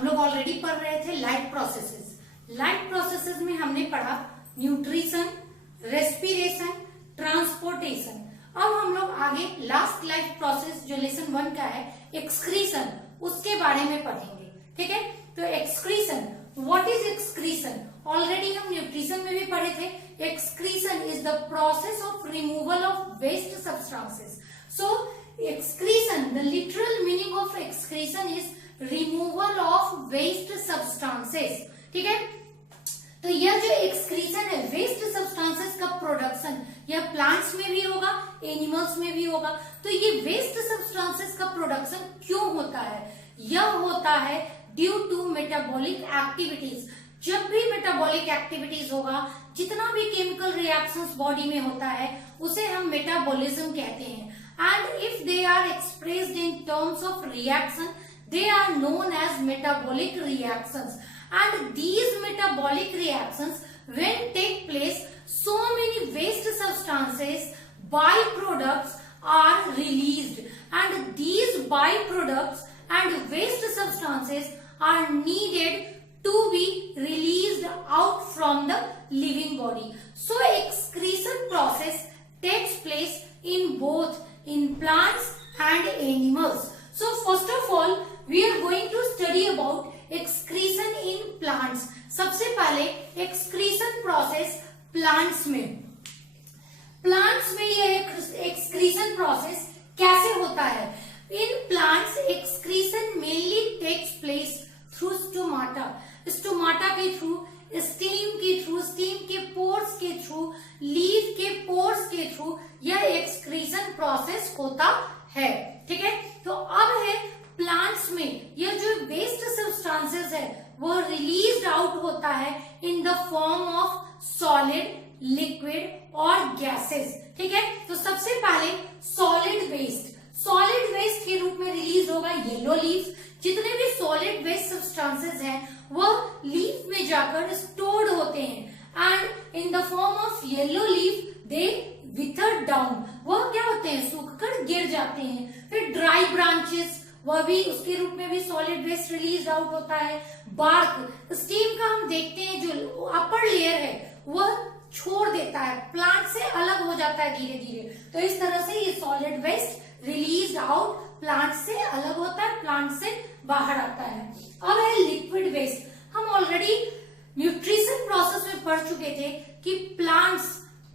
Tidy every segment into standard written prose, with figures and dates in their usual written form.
हम लोग ऑलरेडी पढ़ रहे थे लाइफ प्रोसेसेस। लाइफ प्रोसेसेस में हमने पढ़ा न्यूट्रिशन, रेस्पिरेशन, ट्रांसपोर्टेशन। अब हम लोग आगे लास्ट लाइफ प्रोसेस जो लेसन 1 का है एक्सक्रीशन, उसके बारे में पढ़ेंगे। ठीक है, तो excretion, what is excretion? Already हम न्यूट्रिशन में भी पढ़े थे। Excretion is the process of removal of waste substances. So excretion, the literal meaning of excretion is removal of waste substances। ठीक है, तो यह जो एक्सक्रीशन है वेस्ट सब्सटेंसेस का प्रोडक्शन, यह प्लांट्स में भी होगा, एनिमल्स में भी होगा। तो ये वेस्ट सब्सटेंसेस का प्रोडक्शन क्यों होता है? यह होता है ड्यू टू मेटाबॉलिक एक्टिविटीज। जब भी मेटाबॉलिक एक्टिविटीज होगा, जितना भी केमिकल रिएक्शंस बॉडी में होता है, उसे हम मेटाबॉलिज्म कहते हैं। And if they are expressed in terms of reaction, they are known as metabolic reactions. And these metabolic reactions, when take place, so many waste substances, byproducts are released. And these byproducts and waste substances are needed to be released out from the living body. So excretion process takes place in both in plants and animals. So first of all we are going to study about excretion in plants. सबसे पहले excretion process plants में ये excretion process कैसे होता है? In plants excretion mainly takes place through stomata के through, steam के through, steam के पोर्स के थ्रू, लीफ के पोर्स के थ्रू यह एक्सक्रीशन प्रोसेस होता है। ठीक है, तो अब है प्लांट्स में यह जो वेस्ट सब्सटेंसेस है वह रिलीज आउट होता है in the form of solid, liquid और गैसेस। ठीक है, तो सबसे पहले सॉलिड वेस्ट के रूप में रिलीज होगा येलो लीफ। जितने भी सॉलिड वेस्ट सब्सटेंसेस हैं वह लीफ में जाकर स्टोर्ड होते हैं and in the form of yellow leaf they wither down, वह क्या होते हैं? सूखकर गिर जाते हैं। फिर ड्राई ब्रांचेस, वह भी उसके रूप में भी सॉलिड वेस्ट रिलीज आउट होता है। बार्क, स्टीम का हम देखते हैं जो अपर लेयर है वह छोड़ देता है, प्लांट से अलग हो जाता है धीरे धीरे। तो इस तरह से ये solid waste release out plant से अलग होता है, प्लांट से बाहर आता है। अब है लिक्विड वेस्ट। हम ऑलरेडी न्यूट्रिशन प्रोसेस में पढ़ चुके थे कि plants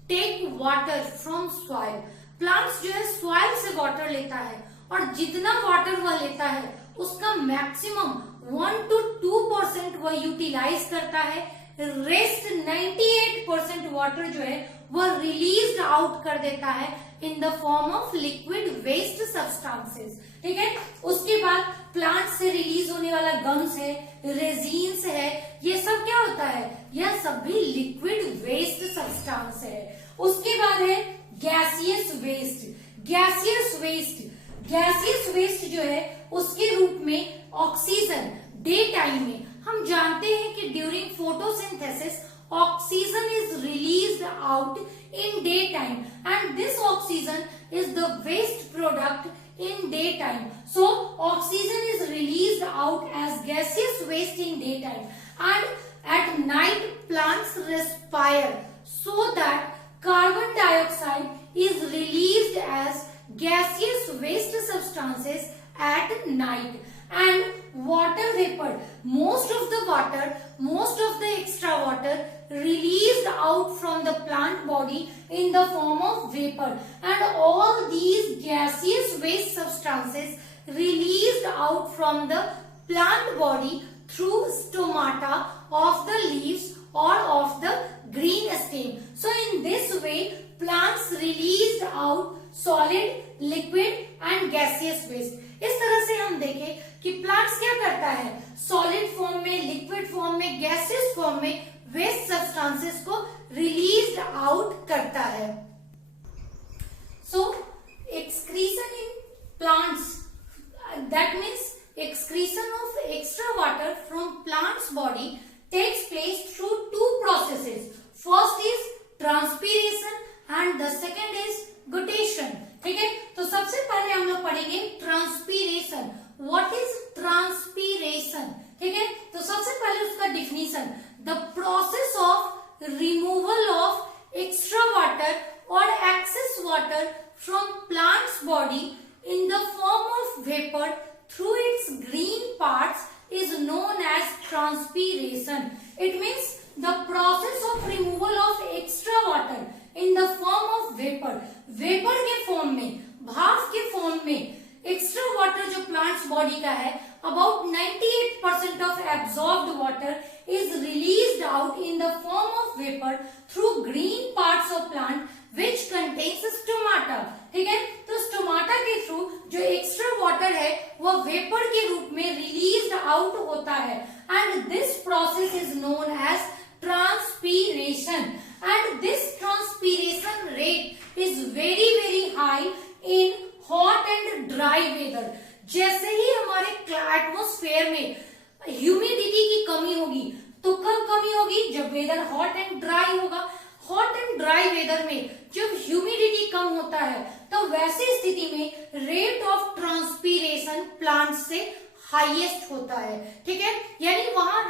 take water from soil. Plants जो है सॉइल से वाटर लेता है और जितना वाटर वह लेता है उसका मैक्सिमम 1 to 2% वह यूटिलाइज करता है। रेस्ट 98% वाटर जो है वह रिलीज आउट कर देता है in the form of liquid waste substances. ठीक है, उसके बाद प्लांट से रिलीज होने वाला गम्स है, रेजिन्स है, ये सब क्या होता है? यह सब भी लिक्विड वेस्ट सब्सटेंस है। उसके बाद है गैसियस वेस्ट जो है उसके रूप में ऑक्सीजन डे टाइम में हम जानते हैं कि during photosynthesis oxygen is released out in daytime and this oxygen is the waste product in daytime. So oxygen is released out as gaseous waste in daytime and at night plants respire so that carbon dioxide is released as gaseous waste substances at night. And water vapor, most of the extra water released out from the plant body in the form of vapor, and all these gaseous waste substances released out from the plant body through stomata of the leaves or of the green stem. So in this way plants released out solid, liquid and gaseous waste. इस तरह से हम देखें कि plants क्या करता है? Solid form में, लिक्विड फॉर्म में, गैसियस फॉर्म में वेस्ट सब्सटेंसेस को रिलीज आउट करता है। So excretion in plants, that means excretion of extra water from plant's body takes place through 2 processes. First is transpiration and the second is guttation. ठीक है, तो सबसे पहले हम लोग पढ़ेंगे ट्रांसपीरेशन। What is transpiration? ठीक है, vapor through its green parts is known as transpiration. It means the process of removal of extra water in the form of vapor. Vapor के फॉर्म में, भाप के फॉर्म में एक्स्ट्रा वाटर जो plants body का है, about 98% of absorbed water is released out in the form of vapor through green parts of plant which contains stomata. ठीक है, तो स्टोमाटा के थ्रू जो एक्स्ट्रा वाटर है वो वेपर के रूप में रिलीज्ड आउट होता है, and this process is known as transpiration, and this transpiration rate is very very high in hot and dry weather. जैसे ही हमारे एटमॉस्फेयर में ह्यूमिडिटी की कमी होगी तो कब कमी होगी? जब वेदर हॉट एंड ड्राई होगा. हॉट एंड ड्राई वेदर में जब ह्यूमिडिटी कम होता है तो वैसी स्थिति में रेट ऑफ ट्रांसपीरेशन प्लांट से हाईएस्ट होता है. ठीक है, यानी वहां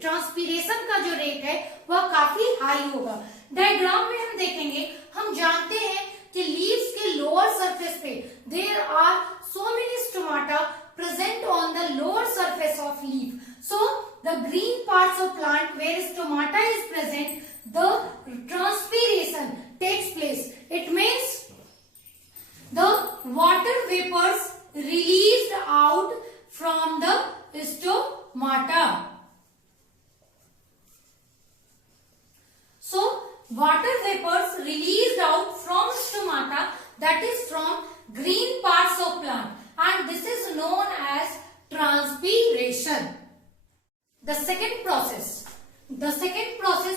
ट्रांसपीरेशन का जो रेट है वह काफी हाई होगा. डायग्राम में हम देखेंगे, हम जानते हैं कि लीव्स के लोअर सरफेस पे there are so many stomata present on the lower surface of leaf. So the green parts of plant where stomata is present, the transpiration takes place. It means the water vapors released out from the stomata. So water vapors released out from stomata, that is from green parts of plant, and this is known as transpiration. The second process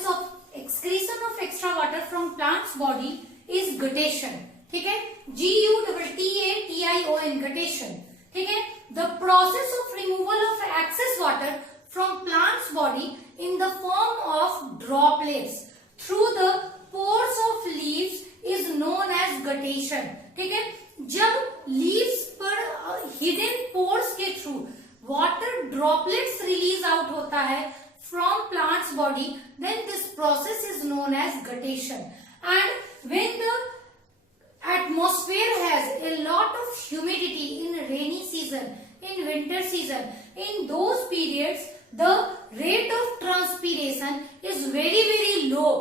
of excretion of extra water from plant's body is guttation. ठीक है, Guttation, guttation. ठीक है, the process of removal of excess water from plant's body in the form of droplets through the pores of leaves is known as guttation. ठीक है, जब leaves पर hidden pores के through water droplets release out होता है from plants body, then this process is known as guttation. And when the atmosphere has a lot of humidity in rainy season, in winter season, in those periods the rate of transpiration is very very low,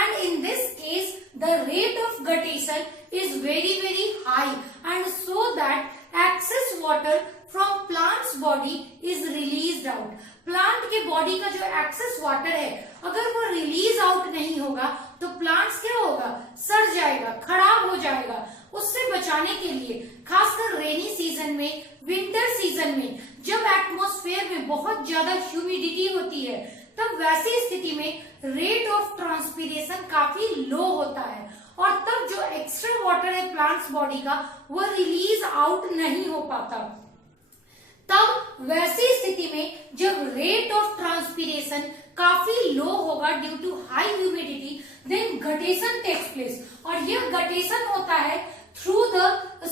and in this case the rate of guttation is very very high, and so that excess water from plant's body is released out. Plant के body का जो excess water है अगर वो release out नहीं होगा तो plants क्या होगा? सड़ जाएगा, खराब हो जाएगा. उससे बचाने के लिए खासकर रेनी सीजन में, विंटर सीजन में जब एटमॉस्फेयर में बहुत ज्यादा ह्यूमिडिटी होती है तब वैसी स्थिति में रेट ऑफ ट्रांसपीरेशन काफी लो होता है, और तब जो एक्स्ट्रा वाटर है प्लांट्स बॉडी का वो रिलीज आउट नहीं हो पाता. तब वैसी स्थिति में जब रेट ऑफ ट्रांसपीरेशन काफी लो होगा due to high humidity, then guttation takes place, और यह गटेशन होता है through the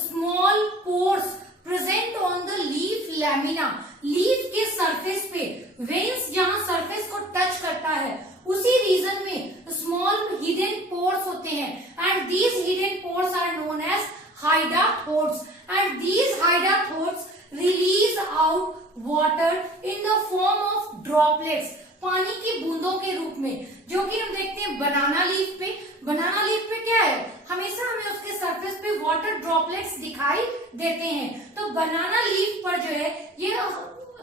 small pores present on the leaf lamina. Leaf के सरफेस पे वेन्स जहां सरफेस को टच करता है उसी रीजन में स्मॉल हिडन पोर्स होते हैं, and these hidden pores are known as hydathodes, and these hydathodes release out water in the form of droplets, पानी की बूंदों के रूप में, जो कि हम देखते हैं बनाना लीफ पे. बनाना लीफ पे क्या है? हमेशा हमें उसके सरफेस पे वाटर ड्रॉपलेट्स दिखाई देते हैं. तो बनाना लीफ पर जो है ये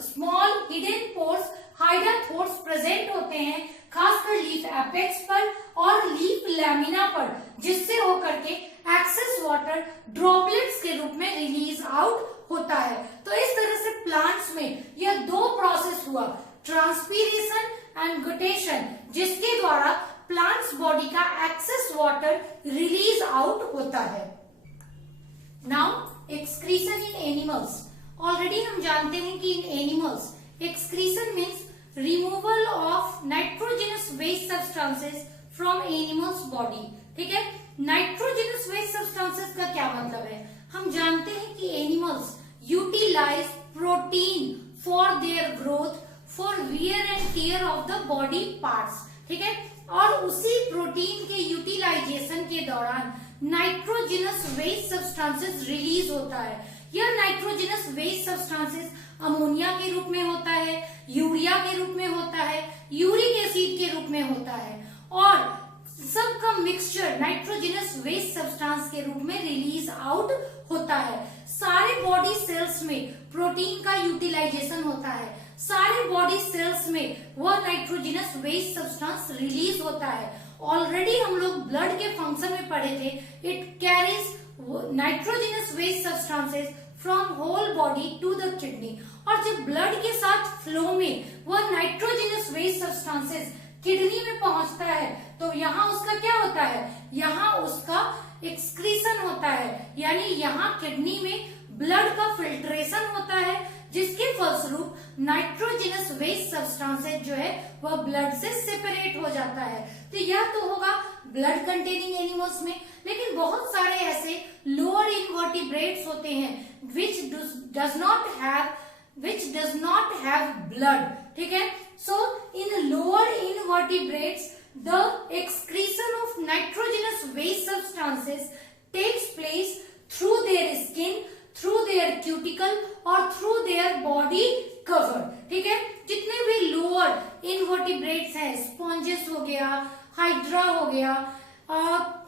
स्मॉल हिडन पोर्स हाइडाथोर्स प्रेजेंट होते हैं, खासकर लीफ एपेक्स पर और लीफ लैमिना पर, जिससे होकर के एक्सेस वाटर ड्रॉपलेट्स के रूप में रिलीज आउट होता है. तो इस तरह से प्लांट्स में यह दो प्रोसेस हुआ, ट्रांसपीरेशन एंड गटेशन, जिसके द्वारा प्लांट्स बॉडी का एक्सेस वाटर रिलीज आउट होता है. Now excretion in animals. Already हम जानते हैं कि in animals excretion means removal of nitrogenous waste substances from animals body. ठीक है, नाइट्रोजनस वेस्ट सब्सटेंसेस का क्या मतलब है? हम जानते हैं कि animals utilize protein for their growth, for wear and tear of the body parts. ठीक है, और उसी प्रोटीन के यूटिलाइजेशन के दौरान नाइट्रोजनस वेस्ट सब्सटेंसेस रिलीज होता है. यह नाइट्रोजनस वेस्ट सब्सटेंसेस अमोनिया के रूप में होता है, यूरिया के रूप में होता है, यूरिक एसिड के रूप में होता है, और सबका मिक्सचर नाइट्रोजनस वेस्ट सब्सटेंस के रूप में रिलीज आउट होता है। सारे बॉडी सेल्स में प्रोटीन का यूटिलाइजेशन होता है, सारे बॉडी सेल्स में वह नाइट्रोजनस वेस्ट सब्सटेंस रिलीज होता है। ऑलरेडी हम लोग ब्लड के फंक्शन में पढ़े थे, it carries nitrogenous waste substances from whole body to the kidney, और जब ब्लड के साथ फ्लो में वह नाइट्रोजनस वेस्ट सब्सटेंसेस किडनी में पहुंचता है तो यहाँ उसका क्या होता है, यहाँ उसका एक्सक्रीशन होता है, यानी यहाँ किडनी में ब्लड का फिल्ट्रेशन होता है, जिसके फलस्वरूप नाइट्रोजनस वेस्ट सब्सटेंसेस जो है वह ब्लड से सेपरेट हो जाता है। तो यह तो होगा ब्लड कंटेनिंग एनिमल्स में, लेकिन बहुत सारे ऐसे लोअर इनवर्टिब्रेट्स होते हैं which does not have blood, ठीक है। So in lower invertebrates the excretion of nitrogenous waste substances takes place through their skin, through their cuticle और through their body cover, ठीक है। जितने भी लोअर इनवर्टिब्रेट्स हैं, स्पॉन्जेस हो गया, हाइड्रा हो गया,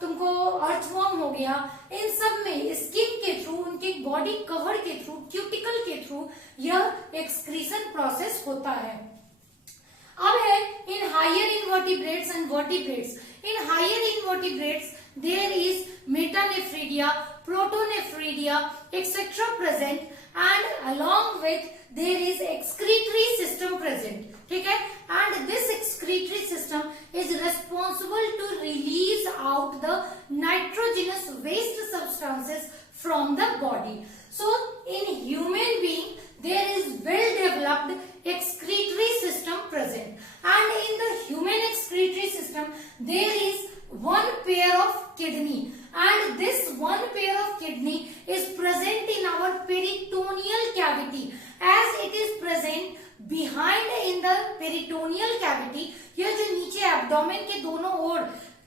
तुमको अर्थवर्म हो गया, इन सब में स्किन के थ्रू, उनके बॉडी कवर के थ्रू, क्यूटिकल के थ्रू यह एक्सक्रीशन प्रोसेस होता है। अब है in higher invertebrates and vertebrates. In higher invertebrates there is metanephridia, protonephridia etcetera present, and along with there is excretory system present, ठीक है। And this excretory system is responsible to release out the nitrogenous waste substances from the body. So in human being there is well developed excretory system present, and in the human excretory system there is one pair of kidney, and this one pair of kidney is present in our peritoneal cavity, as it is present behind in the peritoneal cavity। यह जो नीचे abdomen के दोनों ओर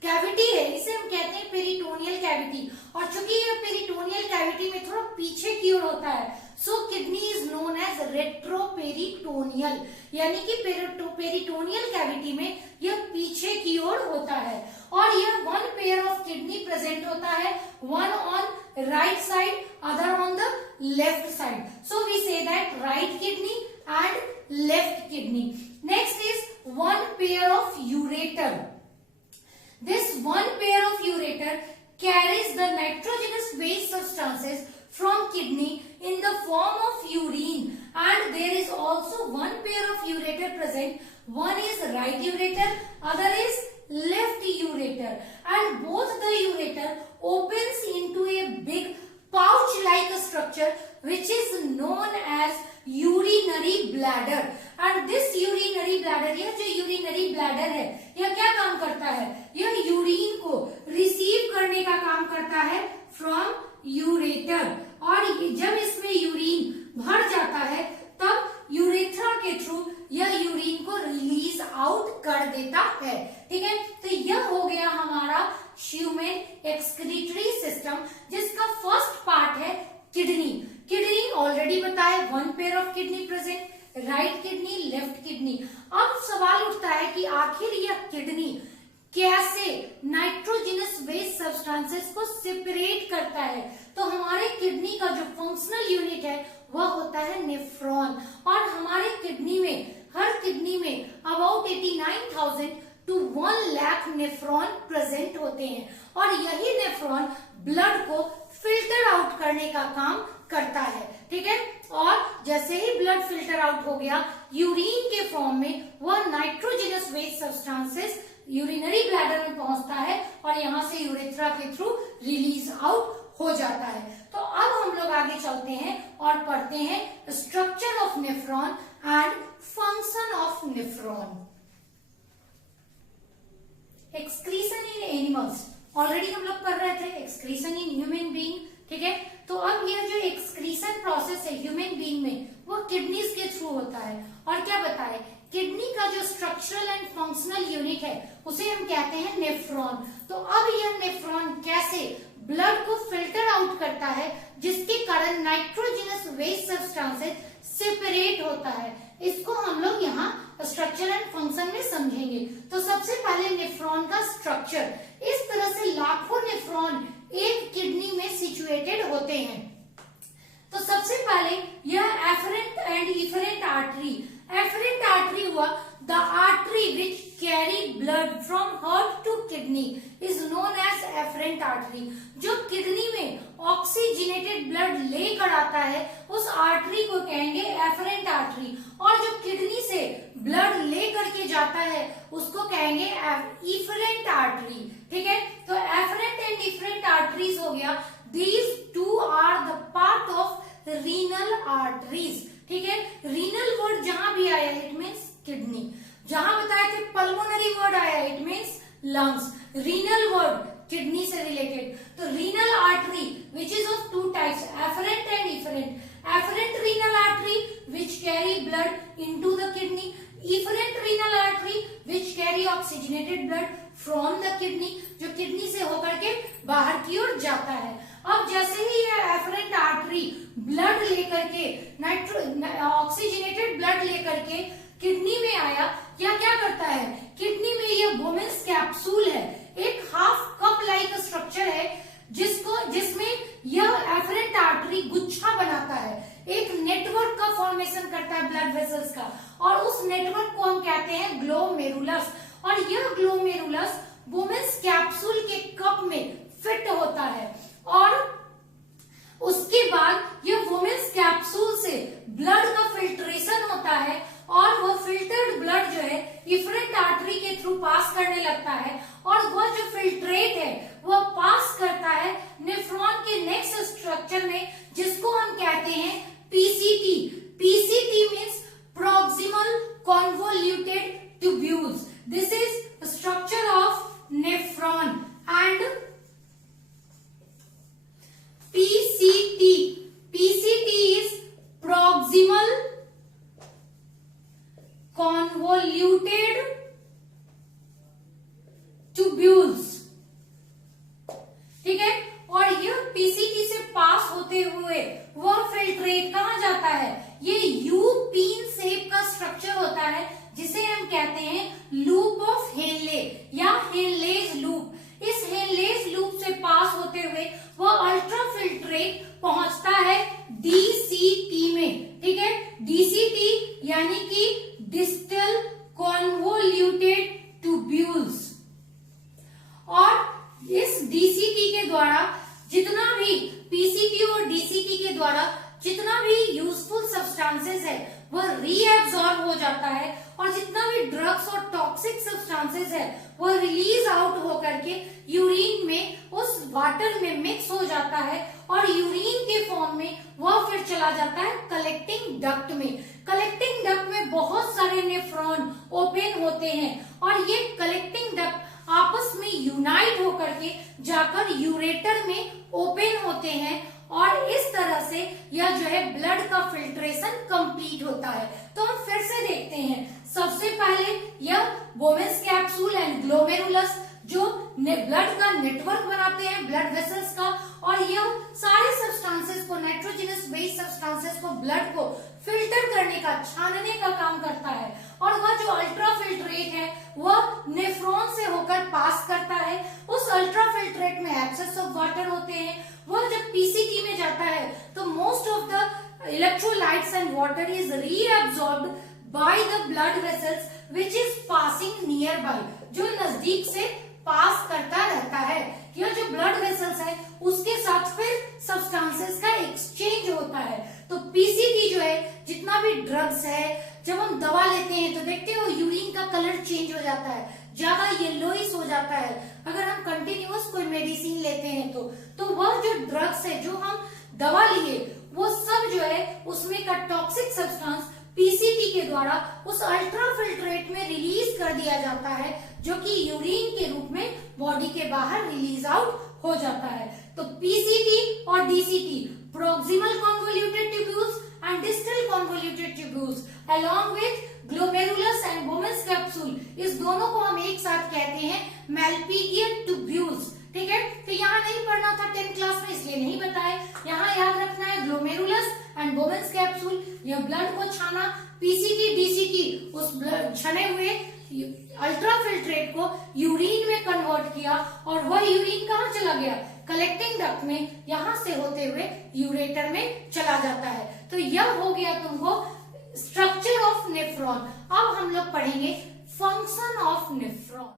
cavity है, इसे हम कहते हैं पेरिटोनियल कैविटी, और चूंकि यह पेरिटोनियल कैविटी में थोड़ा पीछे की ओर होता है, so kidney is known as retroperitoneal, यानी कि पेरिटोनियल कैविटी में यह पीछे की ओर होता है, और यह one pair of kidney present होता है, one on right side, other on the left side. So we say that right kidney and left kidney. Next is one pair of ureter. This one pair of ureter carries the nitrogenous waste substances from kidney in the form of urine, and there is also one pair of ureter present. One is right ureter, other is left ureter, and both the ureter opens into a big pouch-like structure which is known as urinary bladder। and this urinary bladder, यह जो urinary bladder है, यह क्या काम करता है, यह urine को रिसीव करने का काम करता है फ्रॉम यूरेटर, और जब इसमें यूरिन भर जाता है तब यूरेथ्रा के थ्रू यह यूरिन को रिलीज आउट कर देता है, ठीक है। तो यह हो गया हमारा ह्यूमन एक्सक्रीटरी सिस्टम, जिसका फर्स्ट पार्ट है किडनी। किडनी ऑलरेडी बताया, one pair of kidney present, right kidney, left kidney. अब सवाल उठता है कि आखिर यह किडनी कैसे नाइट्रोजनस वेस्ट सब्सटेंसेस को सेपरेट करता है। तो हमारे किडनी का जो फंक्शनल यूनिट है वह होता है नेफ्रॉन, और हमारे किडनी में, हर किडनी में about 89,000 to 1 lakh nephron present होते हैं, और यही नेफ्रॉन ब्लड को फिल्टर आउट करने का काम करता है, ठीक है। और जैसे ही ब्लड फिल्टर आउट हो गया, यूरिन के फॉर्म में वह nitrogenous waste substances urinary bladder में पहुंचता है, और यहां से यूरेथ्रा के थ्रू रिलीज आउट हो जाता है। तो अब हम लोग आगे चलते हैं और पढ़ते हैं structure of nephron and function of nephron. Excretion in animals already हम लोग पढ़ रहे थे, एक्सक्रीशन इन ह्यूमन बीइंग, ठीक है। तो अब यह जो एक्सक्रीशन प्रोसेस है ह्यूमन बीइंग में, वो किडनीज के थ्रू होता है, और क्या बताए, किडनी का जो स्ट्रक्चरल एंड फंक्शनल यूनिट है उसे हम कहते हैं नेफ्रॉन। तो अब यह नेफ्रॉन कैसे ब्लड को फिल्टर आउट करता है, जिसके कारण नाइट्रोजनस वेस्ट सब्सटेंसेस सेपरेट होता है, इसको हम लोग यहाँ स्ट्रक्चर एंड फंक्शन में समझेंगे। तो सबसे पहले नेफ्रॉन का स्ट्रक्चर, इस तरह से लाखों नेफ्रॉन एक किडनी में सिचुएटेड होते हैं। तो सबसे पहले यह afferent and efferent artery. Afferent artery हुआ the artery which carry blood from heart to kidney is known as afferent artery. जो किडनी में ऑक्सीजनेटेड ब्लड लेकर आता है उस आर्टरी को कहेंगे एफरेंट आर्टरी, और जो किडनी से ब्लड लेकर के जाता है उसको कहेंगे इफरेंट आर्टरी। ठीक है, तो एफरेंट एंड इफरेंट आर्टरीज हो गया। These two are the part of renal arteries। ठीक है, रीनल वर्ड जहां भी आया है इट मीन्स किडनी, जहां बताया थे पल्मोनरी वर्ड आया it means lungs, renal word kidney से रिलेटेड। तो renal artery which is of two types, afferent and efferent. Afferent renal artery which carry blood into the kidney, efferent renal artery which carry oxygenated blood from the kidney, जो kidney से होकर के बाहर की ओर जाता है। अब जैसे ही ये एफरेंट आर्टरी ब्लड लेकर के ऑक्सीजनेटेड ब्लड लेकर के किडनी में आया, क्या क्या करता है, किडनी में ये बोमेन्स कैप्सूल है, एक हाफ कप लाइक स्ट्रक्चर है जिसमें यह एफरेंट आर्टरी गुच्छा बनाता है, एक नेटवर्क का फॉर्मेशन करता है ब्लड वेसल्स का, और उस नेटवर्क को हम कहते हैं ग्लोमेरुलस। और यह ग्लोमेरुलस बोमेन्स कैप्सूल के कप में फिट होता है, और उसके बाद यह वोमेन्स कैप्सूल से ब्लड का फिल्ट्रेशन होता है, और वह फिल्टर्ड ब्लड जो है इफरेंट आर्टरी के थ्रू पास करने लगता है, और वह जो फिल्ट्रेट है वह पास करता है नेफ्रॉन के नेक्स्ट स्ट्रक्चर में, जिसको हम कहते हैं PCT. PCT means proximal convoluted tubules. This is structure of nephron and PCT. PCT is proximal convoluted tubules। ठीक है, और यह PCT से पास होते हुए वह फिल्ट्रेट कहाँ जाता है, ये यू-पिन शेप का स्ट्रक्चर होता है जिसे हम कहते हैं लूप ऑफ हेनले या हेनलेज लूप। इस हेनलेज लूप से पास होते हुए वह अल्ट्रा फिल्ट्रेट पहुंचता है डीसीटी में। ठीक है, डीसीटी यानी कि डिस्टल कॉन्वोल्यूटेड ट्यूब्यूल्स। और इस डीसीटी के द्वारा जितना भी पीसीटी और डीसीटी के द्वारा जितना भी यूजफुल सब्सटेंसेस है वह रीएब्सॉर्ब हो जाता है, और जितना भी ड्रग्स और टॉक्सिक सब्सटेंसेस है वह रिलीज आउट होकर के यूरिन में उस वाटर में मिक्स हो जाता है, और यूरिन के फॉर्म में वह फिर चला जाता है कलेक्टिंग डक्ट में। कलेक्टिंग डक्ट में बहुत सारे नेफ्रॉन ओपन होते हैं, और ये कलेक्टिंग डक्ट आपस में यूनाइट होकर के जाकर यूरेटर में ओपन होते हैं, और इस तरह से यह जो है ब्लड का फिल्ट्रेशन कंप्लीट होता है। तो हम फिर से देखते हैं, सबसे पहले यह बोमेन्स कैप्सूल एंड ग्लोमेरुलस जो ब्लड का नेटवर्क बनाते हैं ब्लड वेसल्स का, और यह सारे सब्सटेंसेस को, नाइट्रोजनस बेस्ड सब्सटेंसेस को, ब्लड को फिल्टर करने का, छानने का काम करता है, और वह जो अल्ट्रा फिल्ट्रेट है वह नेफ्रॉन से होकर पास करता है। उस अल्ट्रा फिल्ट्रेट में एक्सेस ऑफ वाटर होते हैं, वह जब पीसीटी में जाता है तो most of the electrolytes and water is reabsorbed bye the blood vessels which is passing near by, जो नजदीक से पास करता रहता है। यह जो ब्लड वेसल्स है उसके साथ फिर सब्सटेंसेस का एक्सचेंज होता है। तो पीसीटी जो है, जितना भी ड्रग्स है, जब हम दवा लेते हैं तो देखते हो यूरिन का कलर चेंज हो जाता है, ज्यादा येलोइश हो जाता है। अगर हम कंटिन्यूअस कोई मेडिसिन लेते हैं तो वह जो ड्रग्स है, जो हम दवा लिए, वो सब जो है उसमें का टॉक्सिक सब्सटेंस पीसीटी के द्वारा उस अल्ट्रा फिल्ट्रेट में रिलीज कर दिया जाता है, जो कि यूरिन के रूप में बॉडी के बाहर रिलीज आउट हो जाता है। तो पीसीटी और DCT, proximal convoluted tubules and distal convoluted tubules along with glomerulus and Bowman's capsule, इस दोनों को हम एक साथ कहते हैं Malpighian tubules। ठीक है, तो यहाँ नहीं पढ़ना था 10th क्लास में, इसलिए नहीं बताया। यहाँ याद रखना है ग्लोमेरुलस एंड बोवेंस कैप्सूल, यह ब्लड को छाना, पीसीटी डीसीटी उस छने हुए अल्ट्राफिल्ट्रेट को यूरिन में कन्वर्ट किया और वह यूरिन कहाँ चला गया, कलेक्टिंग डक्ट में, यहाँ से होते हुए यूरेटर में चला जाता है। तो यह हो गया तुमको स्ट्रक्चर ऑफ नेफ्रॉन। अब हम लोग पढ़ेंगे function of nephron.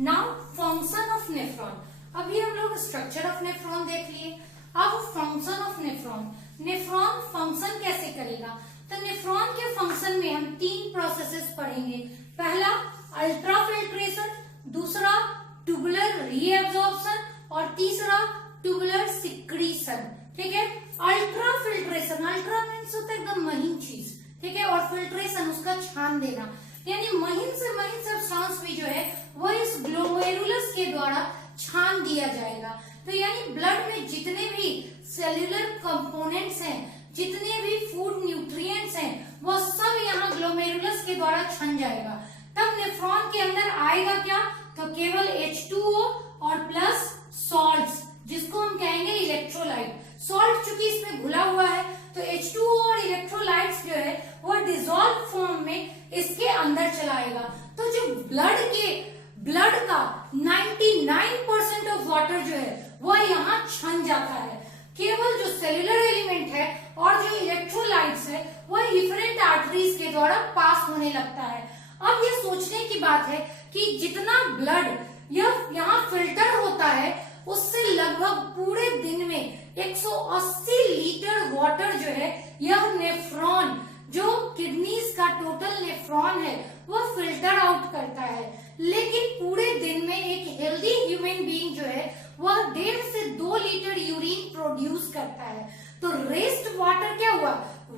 Now function of nephron, अभी हम लोग स्ट्रक्चर ऑफ नेफ्रॉन देख लिए, अब function of nephron. Nephron function कैसे करेगा, तो नेफ्रॉन के फंक्शन में हम 3 प्रोसेसेस पढ़ेंगे। पहला अल्ट्राफिल्ट्रेशन, दूसरा ट्यूबुलर रीएब्जॉर्प्शन और तीसरा ट्यूबुलर सिक्रीशन। ठीक है, अल्ट्राफिल्ट्रेशन, अल्ट्रा मीन्स होता है एकदम महीन चीज, ठीक है, और फिल्ट्रेशन उसका छान देना, यानी महीन से महीन सब्सटेंस भी जो है वो इस ग्लोमेरुलस के द्वारा छान दिया जाएगा। तो यानी ब्लड में जितने भी सेल्यूलर कंपोनेंट्स हैं, जितने भी फूड न्यूट्रिएंट्स हैं, वो सब यहाँ ग्लोमेरुलस के द्वारा छन जाएगा। तब नेफ्रॉन के अंदर आएगा क्या, तो केवल H2O और प्लस सॉल्ट्स, जिसको हम कहेंगे इलेक्ट्रोलाइट। सॉल्ट चूंकि इसमें घुला हुआ है तो H2O और इलेक्ट्रोलाइट्स जो है वो डिसॉल्व फॉर्म में इसके अंदर चलाएगा। तो जो ब्लड का 99% ऑफ वाटर जो है वो यहाँ छन जाता है। केवल जो सेल्यूलर एलिमेंट है और जो इलेक्ट्रोलाइट्स है वह डिफरेंट आर्टरीज के द्वारा पास होने लगता है। अब ये सोचने की बात है कि जितना ब्लड यहाँ फिल्टर होता है उससे लगभग पूरे दिन में 180 लीटर वाटर जो है यह नेफ्रॉन, जो किडनीज का टोटल नेफ्रॉन है, वह फिल्टर आउट करता है। लेकिन पूरे दिन में एक हेल्दी ह्यूमन बीइंग जो है वह 1.5 से 2 लीटर यूरिन प्रोड्यूस करता है। तो रेस्ट वाटर क्या हुआ,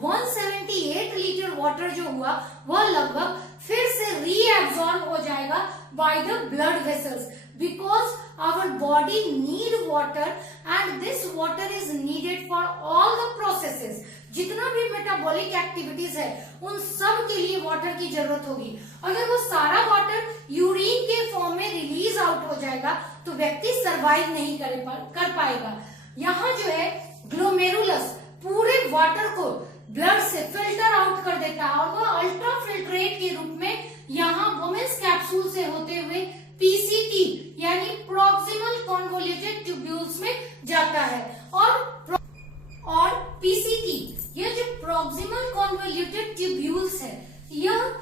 178 लीटर वाटर जो हुआ वह लगभग फिर से रीएब्सॉर्ब हो जाएगा by the blood vessels, because our body need water and this water is needed for all the processes. जितना भी मेटाबॉलिक एक्टिविटीज है उन सब के लिए वाटर की जरूरत होगी। अगर वो सारा वाटर यूरिन के फॉर्म में रिलीज आउट हो जाएगा तो व्यक्ति सरवाइव नहीं कर पाएगा। यहाँ जो है ग्लोमेरुलस पूरे वाटर को ब्लड से फिल्टर आउट कर देता है और वह अल्ट्राफिल्ट्रेट के रूप में यहाँ बोवेंस कैप्सूल से होते हुए पीसीटी यानी प्रॉक्सिमल कन्वोल्यूटेड ट्यूब्यूल्स में जाता है। और पीसीटी, यह जो प्रॉक्सिमल कन्वोल्यूटेड ट्यूब्यूल्स है, यह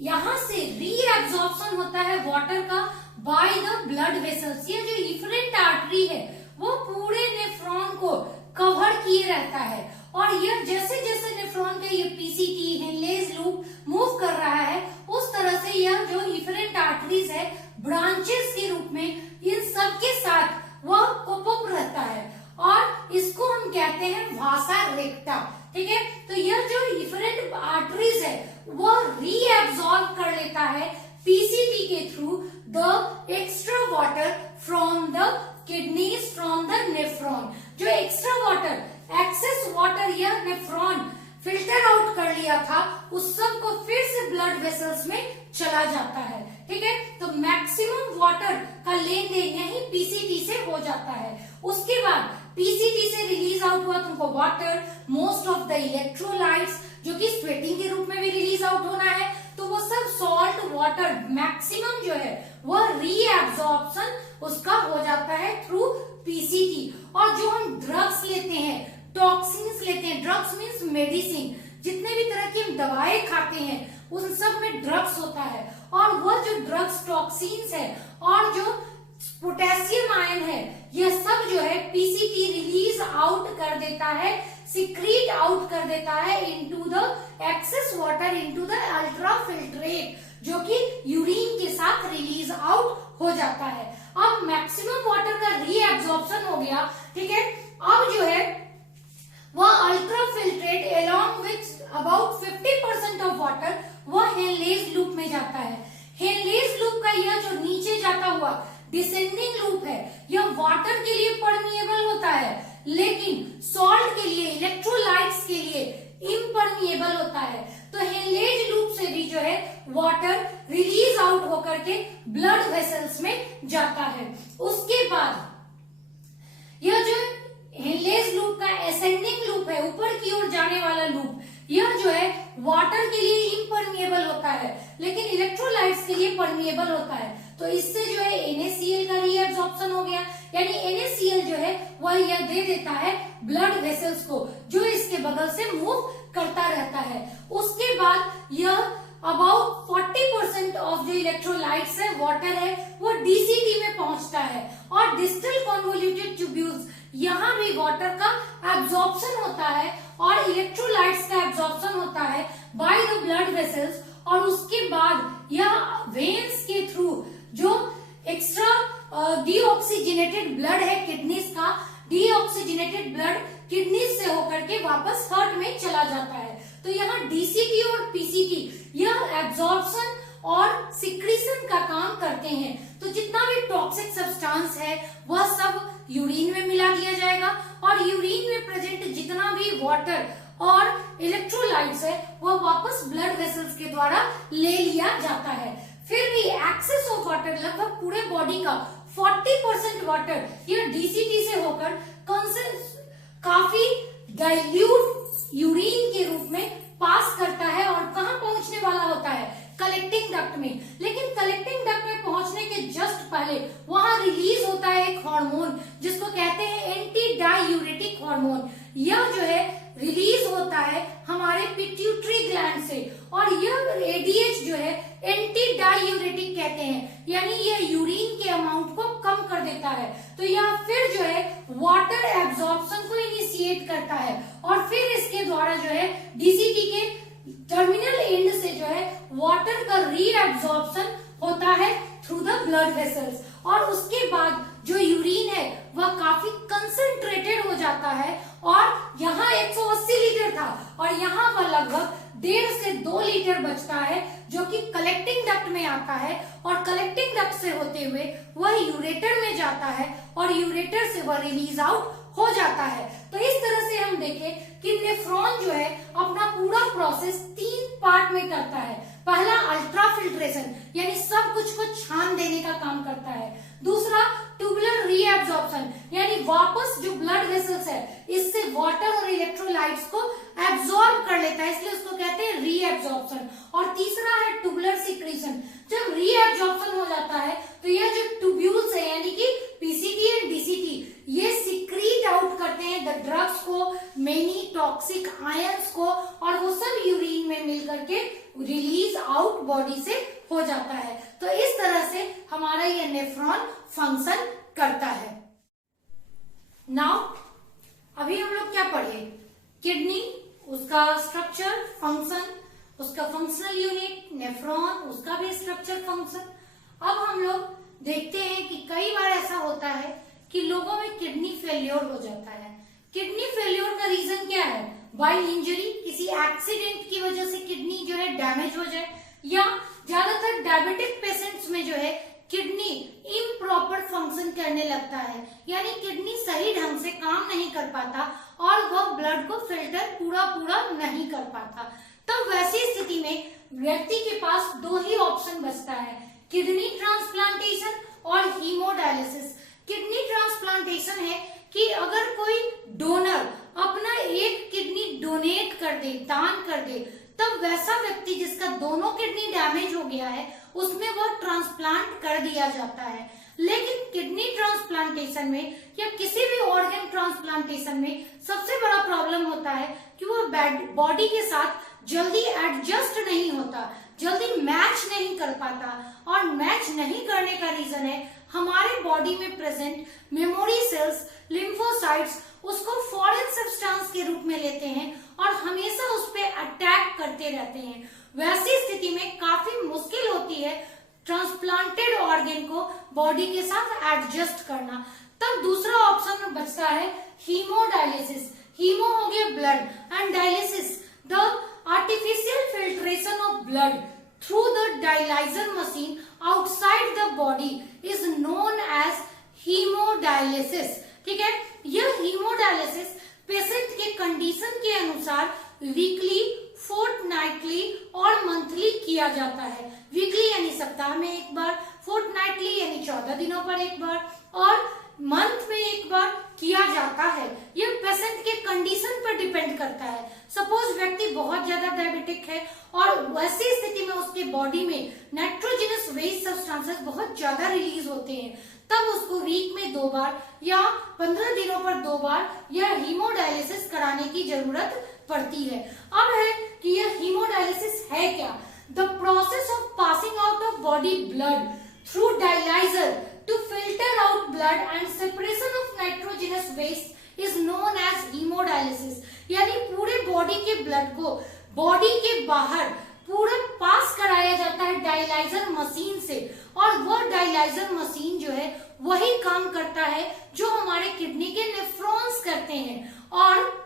यहाँ से रीएब्सॉर्प्शन होता है वाटर का बाय द ब्लड वेसल्स। ये जो इफरेंट आर्टरी है वो पूरे नेफ्रॉन को कवर किए रहता है और यह जैसे जैसे नेफ्रॉन का ये पीसीटी हेनलेज लूप मूव कर रहा है उस तरह से यह जो इफरेंट आर्टरीज है ब्रांचेस के रूप में इन सब के साथ वह कोपअप रहता है और इसको हम कहते हैं वासा रेक्टा। ठीक है, तो यह जो इफरेंट आर्टरीज है वह रीएब्सॉर्ब कर लेता है पीसीटी के through the extra water from the kidneys from the nephron. जो एक्स्ट्रा वाटर, एक्सेस वाटर यह नेफ्रॉन फिल्टर आउट कर लिया था उस सब को फिर से ब्लड वेसल्स में चला जाता है। ठीक है, तो मैक्सिमम वाटर का लेन देन यही पीसीटी से हो जाता है। उसके बाद पीसीटी से रिलीज आउट हुआ तुमको water, most of the electrolytes जो कि स्वेटिंग के रूप में भी रिलीज आउट होना है, तो वो सब सॉल्ट वाटर मैक्सिमम जो है वह रीएब्सॉर्प्शन उसका हो जाता है थ्रू पीसीटी। और जो हम ड्रग्स लेते हैं, टॉक्सिन्स लेते हैं, ड्रग्स मीन्स मेडिसिन, जितने भी तरह की हम दवाएं खाते हैं उन सब में ड्रग्स होता है और वह जो ड्रग्स टॉक्सिन्स है और जो पोटेशियम आयन है यह सब जो है पीसीटी रिलीज आउट कर देता है, सिक्रीट आउट कर देता है into the excess water into the ultrafiltrate, जो कि यूरिन के साथ रिलीज आउट हो जाता है। अब मैक्सिमम वाटर का रीएब्सॉर्प्शन हो गया। ठीक है, अब जो है वह ultrafiltrate along with about 50% of water वह हेनलेज लूप में जाता है। हेनलेज लूप का यह जो नीचे जाता हुआ डिसेंडिंग लूप है यह वाटर के लिए परमिएबल होता है, लेकिन सॉल्ट के लिए, इलेक्ट्रोलाइट्स के लिए इम्परमिएबल होता है। तो हेनलेज लूप से भी जो है वाटर रिलीज आउट होकर के ब्लड वेसल्स में जाता है। उसके बाद यह जो हेनलेज लूप का एसेंडिंग लूप है, ऊपर की ओर जाने वाला लूप, यह जो है वाटर के लिए इम्परमिएबल होता है लेकिन इलेक्ट्रोलाइट्स के लिए परमिएबल होता है। तो इससे जो है NaCl का रीएब्सॉर्प्शन हो गया, यानी NaCl जो है वह यह दे देता है ब्लड वेसल्स को, जो इसके बगल से मूव करता रहता है। उसके बाद यह अबाउट 40% ऑफ जो इलेक्ट्रोलाइट्स है, वाटर है, वो DCT में पहुंचता है और डिस्टल कन्वोल्यूटेड ट्यूब्यूल्स, यहाँ भी वाटर का एब्जॉर्प्शन होता है और इलेक्ट्रोलाइट्स का एब्जॉर्प्शन होता है बाय द ब्लड वेसल्स। और उसके बाद यह वेन्स के थ्रू जो एक्स्ट्रा डीऑक्सीजनेटेड ब्लड है किडनीज का, डीऑक्सीजनेटेड ब्लड किडनीज से होकर के वापस हार्ट में चला जाता है। तो यहाँ DCT और PCT यह एब्जॉर्प्शन और सिक्रीशन का काम करते हैं। तो जितना भी टॉक्सिक सब्सटेंस है वह सब यूरिन में मिला दिया जाएगा और यूरिन में प्रेजेंट जितना भी वाटर और इलेक्ट्रोलाइट्स है वह वापस ब्लड वेसल्स के द्वारा ले लिया जाता है। फिर भी एक्सेस ऑफ वाटर, लगभग पूरे बॉडी का 40% वाटर यह DCT से होकर काफी डाइल्यूट यूरिन के रूप में पास करता है और कहां पहुंचने वाला होता है, कलेक्टिंग डक्ट में। लेकिन कलेक्टिंग डक्ट में पहुंचने के जस्ट पहले वहां रिलीज होता है एक हार्मोन जिसको कहते हैं एंटी डायूरेटिक हार्मोन। यह जो है रिलीज होता है हमारे पिट्यूटरी ग्लैंड से और यह ADH जो है एंटी डायूरेटिक कहते हैं, यानी यह यूरिन के अमाउंट को कम कर देता है। तो यह फिर जो है वाटर एब्जॉर्प्शन को इनिशिएट करता है और फिर इसके द्वारा जो है DCT के टर्मिनल एंड से जो है वाटर का रीएब्जॉर्प्शन होता है थ्रू द ब्लड वेसल्स। और उसके बाद जो यूरिन है वह काफी कंसंट्रेटेड हो जाता है और यहाँ 180 लीटर था और यहाँ पर लगभग 1.5 से 2 लीटर बचता है जो कि कलेक्टिंग डक्ट में आता है और कलेक्टिंग डक्ट से होते हुए वह यूरेटर में जाता है और यूरेटर से वह रिलीज आउट हो जाता है। तो इस तरह से हम देखें कि नेफ्रॉन जो है अपना पूरा प्रोसेस 3 पार्ट में करता है। पहला अल्ट्राफिल्ट्रेशन, यानी सब कुछ को छान देने का काम करता है। दूसरा ट्यूबुलर रीएब्जॉर्प्शन, यानी वापस जो ब्लड वेसल्स है इससे वाटर और इलेक्ट्रोलाइट्स को एब्जॉर्ब कर लेता है, इसलिए उसको कहते हैं रीएब्जॉर्प्शन। और तीसरा है ट्यूबुलर सिक्रीशन। जब रीएब्जॉर्प्शन हो जाता है तो यह जो ट्यूब्यूल्स है यानी कि PCT एंड DCT ये सिक्रीट आउट करते हैं द ड्रग्स को, मेनी टॉक्सिक आयंस को, और वो सब यूरिन में मिल करके रिलीज आउट बॉडी से हो जाता है। तो इस तरह से हमारा ये नेफ्रॉन फंक्शन करता है। नाउ अभी हम लोग क्या पढ़े, किडनी, उसका स्ट्रक्चर, फंक्शन, उसका फंक्शनल यूनिट, नेफ्रॉन, उसका भी स्ट्रक्चर, फंक्शन। अब हम लोग देखते हैं कि कई बार ऐसा होता है कि लोगों में किडनी फेल्योर हो जाता है। किडनी फेल्योर का रीजन क्या है? बाय इंजरी, किसी एक्सीडेंट की वजह से किडनी जो है डैमेज हो जाए, या ज्यादातर डायबिटिक पेशेंट्स में जो है किडनी इम्प्रॉपर फंक्शन करने लगता है, यानी किडनी सही ढंग से काम नहीं कर पाता और वह ब्लड को फिल्टर पूरा नहीं कर पाता। तब वैसी स्थिति में व्यक्ति के पास 2 ही ऑप्शन बचता है, किडनी ट्रांसप्लांटेशन और हीमोडायलिसिस। किडनी ट्रांसप्लांटेशन है कि अगर कोई डोनर अपना एक किडनी डोनेट कर दे, दान कर दे, तब वैसा व्यक्ति जिसका दोनों किडनी डैमेज हो गया है उसमें वह ट्रांसप्लांट कर दिया जाता है। लेकिन किडनी ट्रांसप्लांटेशन में या किसी भी ऑर्गन ट्रांसप्लांटेशन में सबसे बड़ा प्रॉब्लम होता है कि वह बॉडी के साथ जल्दी एडजस्ट नहीं होता, जल्दी मैच नहीं कर पाता। और मैच नहीं करने का रीजन है हमारे बॉडी में प्रेजेंट मेमोरी सेल्स, लिम्फोसाइट्स उसको फॉरेन सब्सटेंस के रूप में लेते हैं और हमेशा उस पर अटैक करते रहते हैं। वैसी स्थिति में काफी मुश्किल होती है ट्रांसप्लांटेड ऑर्गन को बॉडी के साथ एडजस्ट करना। तब दूसरा ऑप्शन बचता है हीमोडायलिसिस। हीमो हो गया blood and dialysis the artificial filtration of blood through the dialyzer machine outside the body is known as hemodialysis. ठीक है, यह हीमोडायलिसिस पेशेंट के कंडीशन के अनुसार वीकली, फोर्टनाइटली और मंथली किया जाता है। वीकली यानी सप्ताह में एक बार, फोर्टनाइटली यानी 14 दिनों पर एक बार, और मंथ में एक बार किया जाता है। यह पेशेंट के कंडीशन पर डिपेंड करता है। सपोज व्यक्ति बहुत ज्यादा डायबिटिक है और वैसी स्थिति में उसके बॉडी में नाइट्रोजनस वेस्ट सब्सटेंसेस बहुत ज्यादा रिलीज होते हैं, तब उसको वीक में 2 बार या 15 दिनों पर 2 बार यह हीमोडायलिसिस कराने की जरूरत पड़ती है। अब है कि यह हीमोडायलिसिस है क्या? The process of passing out of body blood through dialyzer to filter out blood and separation of nitrogenous waste is known as hemodialysis. यानी पूरे बॉडी के ब्लड को बॉडी के बाहर पूरा पास कराया जाता है डायलाइजर मशीन से, और वह डायलाइजर मशीन जो है वही काम करता है जो हमारे किडनी के नेफ्रॉन्स करते हैं, और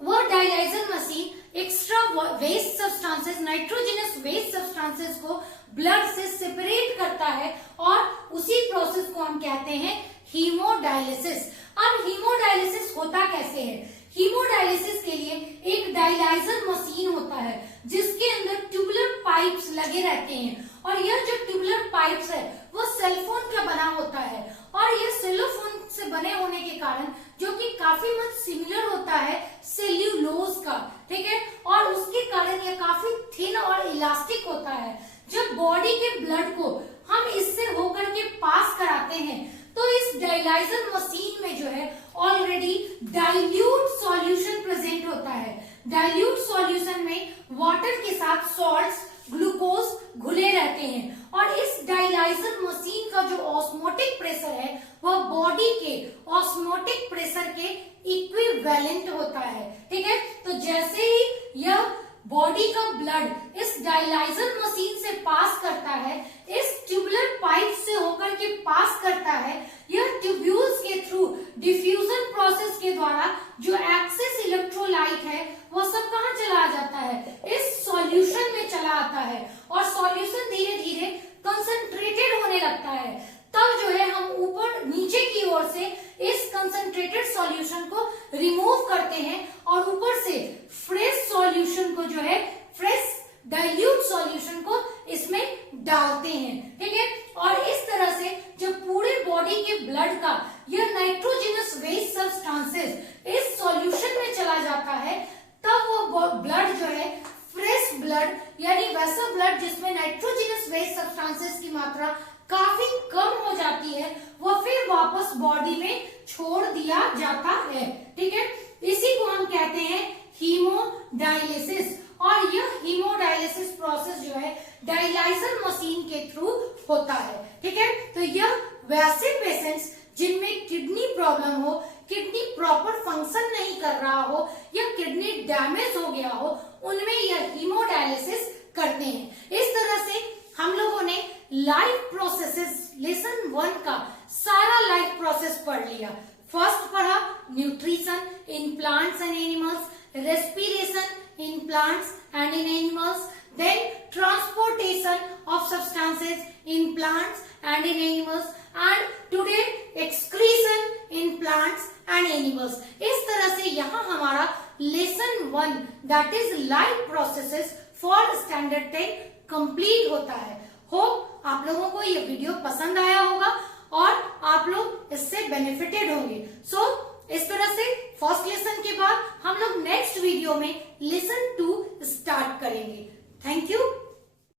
वह dialyzer machine extra waste substances, nitrogenous waste substances को ब्लड से सेपरेट करता है, और उसी प्रोसेस को हम कहते हैं हीमोडायलिसिस। अब हीमोडायलिसिस होता कैसे है? हीमोडायलिसिस के लिए एक डायलाइजर मशीन होता है जिसके अंदर ट्यूबुलर पाइप्स लगे रहते हैं, और यह जो ट्यूबुलर पाइप्स है वो सेलफोन का बना होता है, और यह सेलोफोन से बने होने के कारण जो कि काफी मच सिमिलर होता है सेल्यूलोज का, ठीक है, और उसके कारण यह काफी थिन और इलास्टिक होता है। जब बॉडी के ब्लड को हम इससे होकर के पास कराते हैं तो इस डायलाइजर मशीन में जो है ऑलरेडी डाइल्यूट सॉल्यूशन प्रेजेंट होता है। डाइल्यूट सॉल्यूशन में वाटर के साथ सॉल्ट्स, ग्लूकोज घुले रहते हैं, और इस डायलाइजर मशीन का जो ऑस्मोटिक प्रेशर है वह बॉडी के ऑस्मोटिक प्रेशर के इक्विवेलेंट होता है, ठीक है। तो जैसे ही यह बॉडी का ब्लड इस डायलाइजर मशीन से पास करता है, इस ट्यूबुलर पाइप से होकर के पास करता है, यह ट्यूब्यूल्स के थ्रू डिफ्यूजन प्रोसेस के द्वारा जो एक्सेस इलेक्ट्रोलाइट है वो सब कहाँ चला जाता है? इस सॉल्यूशन में चला आता है, और सॉल्यूशन धीरे धीरे कंसंट्रेटेड होने लगता है। तब जो है हम ऊपर नीचे की ओर से इस कंसंट्रेटेड सॉल्यूशन को रिमूव करते हैं, और ऊपर से फ्रेश सॉल्यूशन को जो है फ्रेश डाइल्यूट सॉल्यूशन को इसमें डालते हैं, ठीक है। और इस तरह से जब पूरे बॉडी के ब्लड का यह नाइट्रोजनस वेस्ट सब्सटेंसेस इस सॉल्यूशन में चला जाता है, तब वो ब्लड जो है फ्रेश ब्लड यानी वैसा ब्लड जिसमें नाइट्रोजनस वेस्ट सब्सटेंसेस की मात्रा काफी कम हो जाती है, वो फिर वापस बॉडी में छोड़ दिया जाता है, ठीक है। इसी को हम कहते हैं हीमोडायलिसिस, और यह हीमोडायलिसिस प्रोसेस जो है डायलाइजर मशीन के थ्रू होता है, ठीक है। तो यह वैसे पेशेंट्स जिनमें किडनी प्रॉब्लम हो, किडनी प्रॉपर फंक्शन नहीं कर रहा हो, या किडनी डैमेज हो गया हो, उनमें यह हीमोडायलिसिस करते हैं। इस तरह से हम लोगों ने लाइफ प्रोसेसेस लेसन 1 का सारा लाइफ प्रोसेस पढ़ लिया। फर्स्ट पढ़ा nutrition in plants and animals, respiration in plants and in animals, then transportation of substances in plants and in animals, and today excretion in plants and animals. इस तरह से यहाँ हमारा lesson 1 that is life processes for standard 10 complete होता है। Hope आप लोगों को ये वीडियो पसंद आया होगा और आप लोग इससे बेनिफिटेड होंगे। सो इस तरह से फर्स्ट लेसन के बाद हम लोग नेक्स्ट वीडियो में लेसन 2 स्टार्ट करेंगे। Thank you.